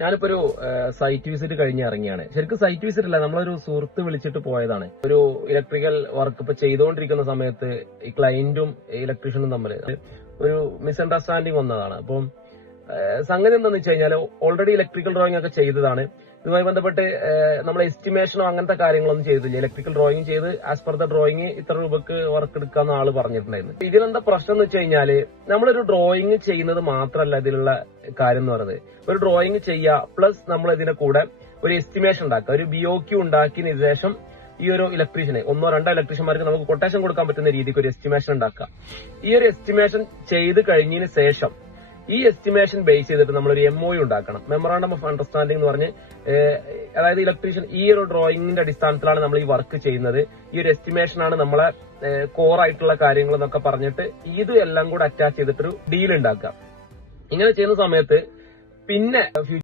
ഞാനിപ്പോ ഒരു site visit കഴിഞ്ഞ് ഇറങ്ങിയാണ്. ശരിക്കും സൈറ്റ് വിസിറ്റ് അല്ല, നമ്മളൊരു സുഹൃത്ത് വിളിച്ചിട്ട് പോയതാണ്. ഒരു ഇലക്ട്രിക്കൽ വർക്ക് ഇപ്പൊ ചെയ്തുകൊണ്ടിരിക്കുന്ന സമയത്ത് ഈ ക്ലയന്റും ഇലക്ട്രീഷ്യനും തമ്മിൽ ഒരു മിസ്അണ്ടർസ്റ്റാൻഡിങ് വന്നതാണ്. അപ്പം സംഗതി എന്താണെന്ന് വെച്ച് കഴിഞ്ഞാൽ ഓൾറെഡി ഇലക്ട്രിക്കൽ ഡ്രോയിങ് ഒക്കെ ചെയ്തതാണ്. ഇതുമായി ബന്ധപ്പെട്ട് നമ്മൾ എസ്റ്റിമേഷനോ അങ്ങനത്തെ കാര്യങ്ങളൊന്നും ചെയ്തില്ല. ഇലക്ട്രിക്കൽ ഡ്രോയിങ് ചെയ്ത് ആസ് പെർ ദ ഡ്രോയിങ് ഇത്ര രൂപക്ക് വർക്ക് എടുക്കാന്ന് ആള് പറഞ്ഞിട്ടുണ്ടായിരുന്നു. ഇതിലെന്താ പ്രശ്നം എന്ന് വെച്ച് കഴിഞ്ഞാല് നമ്മളൊരു ഡ്രോയിങ് ചെയ്യുന്നത് മാത്രമല്ല ഇതിലുള്ള കാര്യം എന്ന് പറയുന്നത്. ഒരു ഡ്രോയിങ് ചെയ്യുക പ്ലസ് നമ്മൾ ഇതിന്റെ കൂടെ ഒരു എസ്റ്റിമേഷൻ ഉണ്ടാക്കുക, ഒരു BOQ ഉണ്ടാക്കിയതിനു ശേഷം ഈ ഒരു ഇലക്ട്രീഷ്യനെ ഒന്നോ രണ്ടോ ഇലക്ട്രീഷ്യന്മാർക്ക് നമുക്ക് കൊട്ടേഷൻ കൊടുക്കാൻ പറ്റുന്ന രീതിക്ക് ഒരു എസ്റ്റിമേഷൻ ഉണ്ടാക്കുക. ഈ ഒരു എസ്റ്റിമേഷൻ ചെയ്ത് കഴിഞ്ഞതിന് ശേഷം ഈ എസ്റ്റിമേഷൻ ബേസ് ചെയ്തിട്ട് നമ്മളൊരു MOU ഉണ്ടാക്കണം, മെമ്മറാണ്ടം ഓഫ് അണ്ടർസ്റ്റാൻഡിംഗ് എന്ന് പറഞ്ഞ്. അതായത് ഇലക്ട്രീഷ്യൻ ഈ ഒരു ഡ്രോയിങ്ങിന്റെ അടിസ്ഥാനത്തിലാണ് നമ്മൾ ഈ വർക്ക് ചെയ്യുന്നത്, ഈ ഒരു എസ്റ്റിമേഷൻ ആണ് നമ്മളെ കോർ ആയിട്ടുള്ള കാര്യങ്ങൾ എന്നൊക്കെ പറഞ്ഞിട്ട് ഇത് എല്ലാം കൂടെ അറ്റാച്ച് ചെയ്തിട്ടൊരു ഡീൽ ഉണ്ടാക്കുക. ഇങ്ങനെ ചെയ്യുന്ന സമയത്ത് പിന്നെ